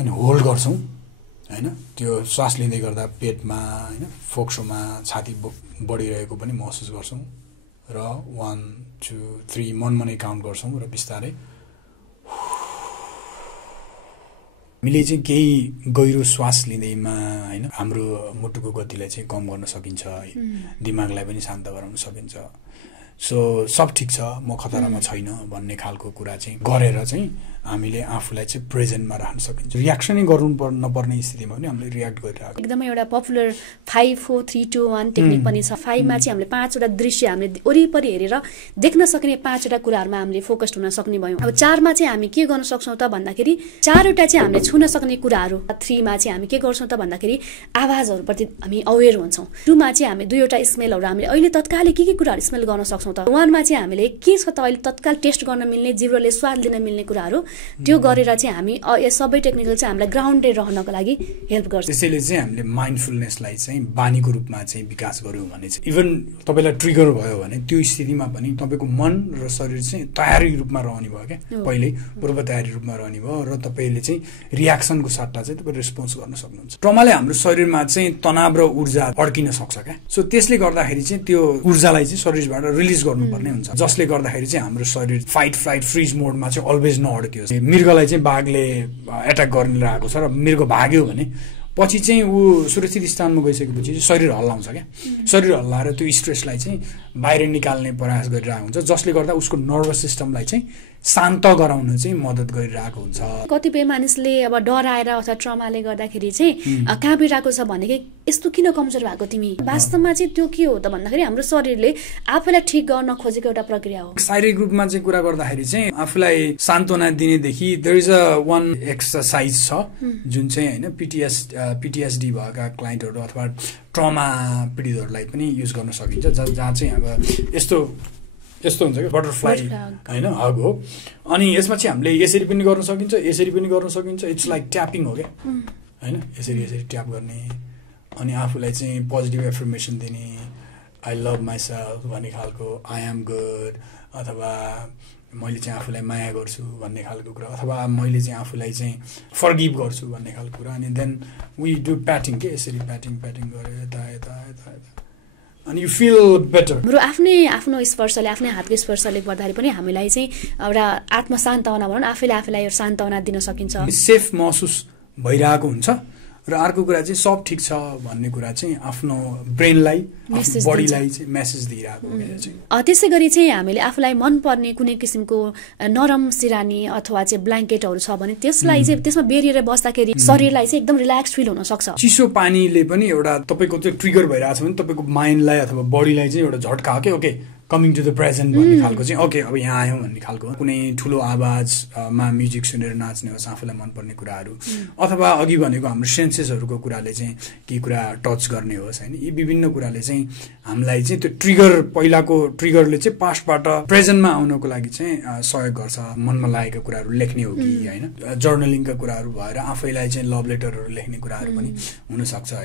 अनि होल्ड गर्छौं हैन त्यो श्वास लिँदै गर्दा पेटमा हैन फोक्सोमा छाती बढिरहेको पनि महसुस गर्छौं र 1 2 3 मनमनै काउन्ट गर्छौं र बिस्तारै हामीले चाहिँ केही गहिरो श्वास लिँदैमा हैन हाम्रो मुटुको गतिलाई चाहिँ कम गर्न सकिन्छ दिमागलाई पनि शान्त गराउन सकिन्छ सो सब ठीक छ म खतरामा छैन भन्ने खालको कुरा चाहिँ गरेर चाहिँ हामीले आफूलाई चाहिँ प्रेजेन्टमा राख्न सकिन्छ रियाक्सनै गर्नु नपर्ने स्थितिमा पनि हामीले रियाक्ट गरिरहेको एकदमै एउटा पपुलर 5 4 3 2 1 टेक्निक पनि छ 5 मा चाहिँ हामीले 5 वटा दृश्य हामीले वरिपरि हेरेर देख्न सक्ने 5 वटा कुराहरुमा हामीले फोकस्ड हुन सक्ने भयौं अब 4 मा चाहिँ हामी के गर्न सक्छौं त भन्दाखेरि 4 वटा चाहिँ हामीले छुन सक्ने कुराहरु 3 मा चाहिँ हामी के गर्छौं त भन्दाखेरि आवाजहरु प्रति हामी अवेयर हुन्छौं 2 मा चाहिँ हामी दुईवटा स्मेलहरु हामीले अहिले तत्कालै के कुराहरु स्मेल गर्न सक्छौं त 1 मा चाहिँ हामीले के छ त अहिले तत्काल टेस्ट गर्न मिल्ने जिब्रोले स्वाद लिन मिल्ने कुराहरु त्यो गरेर चाहिँ हामी यो सबै टेक्निकल चाहिँ हामीलाई ग्राउन्डेड रहनको लागि हेल्प गर्छ त्यसैले चाहिँ हामीले माइन्डफुलनेसलाई चाहिँ बानीको रूपमा चाहिँ विकास गर्यौं भने चाहिँ इभन तपाईलाई ट्रिगर भयो भने त्यो स्थितिमा पनि तपाईको मन र शरीर चाहिँ तयारी रूपमा रहने भयो के पहिले पूर्व तयारी रूपमा रहने भयो र तपाईले चाहिँ रियाक्सनको सट्टा चाहिँ तपाई रेस्पोन्स गर्न सक्नुहुन्छ ट्रमाले हाम्रो शरीरमा चाहिँ तनाव र ऊर्जा अड्किन सक्छ के सो त्यसले गर्दाखेरि चाहिँ त्यो ऊर्जालाई चाहिँ शरीरबाट रिलिज गर्नुपर्ने हुन्छ जसले गर्दाखेरि चाहिँ हाम्रो शरीर फाइट फ्लाइट फ्रीज मोडमा चाहिँ अलवेज नअड्कियोस् मृगलाई चाहिँ बाघले एट्याक गर्न लागेको छ र मृग भाग्यो भने पछि चाहिँ ऊ सुरक्षित स्थानमा गइसकेपछि शरीर हल्लाउँछ के शरीर हल्लाएर त्यो स्ट्रेसलाई चाहिँ बाहिर निकाल्ने प्रयास गरिरहेको हुन्छ जसले गर्दा उसको नर्भस सिस्टमलाई चाहिँ शान्त गराउन चाहिँ मद्दत गरिरहेको हुन्छ कतिपय मानिसले अब डराएर अथवा ट्रमाले गर्दाखेरि चाहिँ काँपिरहेको छ भने यस्तो किन कमजोर भएको तिमी वास्तवमा चाहिँ त्यो के हो त भन्दाखेरि हाम्रो शरीरले आफैलाई ठीक गर्न खोजेको एउटा प्रक्रिया हो शारीरिक रूपमा चाहिँ कुरा गर्दाखेरि चाहिँ आफूलाई सान्त्वना दिनेदेखि there is a one exercise छ जुन चाहिँ हैन PTSD भएका क्लाइन्टहरु अथवा ट्रमा पीडितहरुलाई पनि युज गर्न सकिन्छ जहाँ चाहिँ अब यस्तो हुन्छ कि बटरफ्लाई हैन हग हो अनि यसमा चाहिँ हामीले यसरी पनि गर्न सकिन्छ यसरी पनि गर्न सकिन्छ इट्स लाइक ट्यापिङ हो के हैन यसरी ट्याप गर्ने अनि आफूलाई चाहिँ पोजिटिभ एफर्मेसन दिने आई लभ माइसेल्फ भन्ने खालको आई एम गुड अथवा मैले चाहिँ आफूलाई माया गर्छु भन्ने खालको कुरा अथवा मैले चाहिँ आफूलाई चाहिँ फर्गिभ गर्छु भन्ने खालको कुरा अनि देन वी डु प्याटिङ के यसरी प्याटिङ गरे यता अनि यु फिल बेटर हाम्रो आफ्नो स्पर्शले आफ्नै हातको स्पर्शले गर्दाखेरि पनि हामीलाई चाहिँ एउटा आत्मशान्तना भनौं आफैलाई शान्तना दिन सकिन्छ सेफ महसुस भइरहेको हुन्छ र अर्को कुरा चाहिँ सब ठीक छ भन्ने कुरा चाहिँ आफ्नो ब्रेनलाई बडीलाई चाहिँ मेसेज दिइरहेको हो त्यसैगरी चाहिँ हामीले आफूलाई मन पर्ने कुनै किसिमको नरम सिरानी अथवा चाहिँ ब्ल्याङ्केटहरु छ भने त्यसलाई चाहिँ त्यसमा बेरिएर बस्दाखेरि शरीरलाई चाहिँ एकदम रिल्याक्स फिल हुन सक्छ चिसो पानीले पनि एउटा तपाईको चाहिँ ट्रिगर भइरहेछ भने तपाईको माइन्डलाई अथवा बडीलाई चाहिँ एउटा झट्का के okay coming to the present भन्ने खालको चाहिँ ओके अब यहाँ आयौं भन्ने खालको कुनै ठुलो आवाजमा म्युजिक सुनेर नाच्ने होस् आफूलाई मनपर्ने कुराहरू अथवा अघि भनेको हाम्रो सेन्सेसहरुको कुराले चाहिँ के कुरा टच गर्ने होस् हैन यी विभिन्न कुराले चाहिँ हामीलाई चाहिँ त्यो ट्रिगर पहिलाको ट्रिगरले चाहिँ पास्टबाट प्रेजेन्टमा आउनको लागि चाहिँ सहयोग गर्छ मनमा लागेका कुराहरू लेख्ने हो कि हैन जर्नलिङका कुराहरू भएर आफैलाई चाहिँ लभ लेटरहरू लेख्ने कुराहरू पनि हुन सक्छ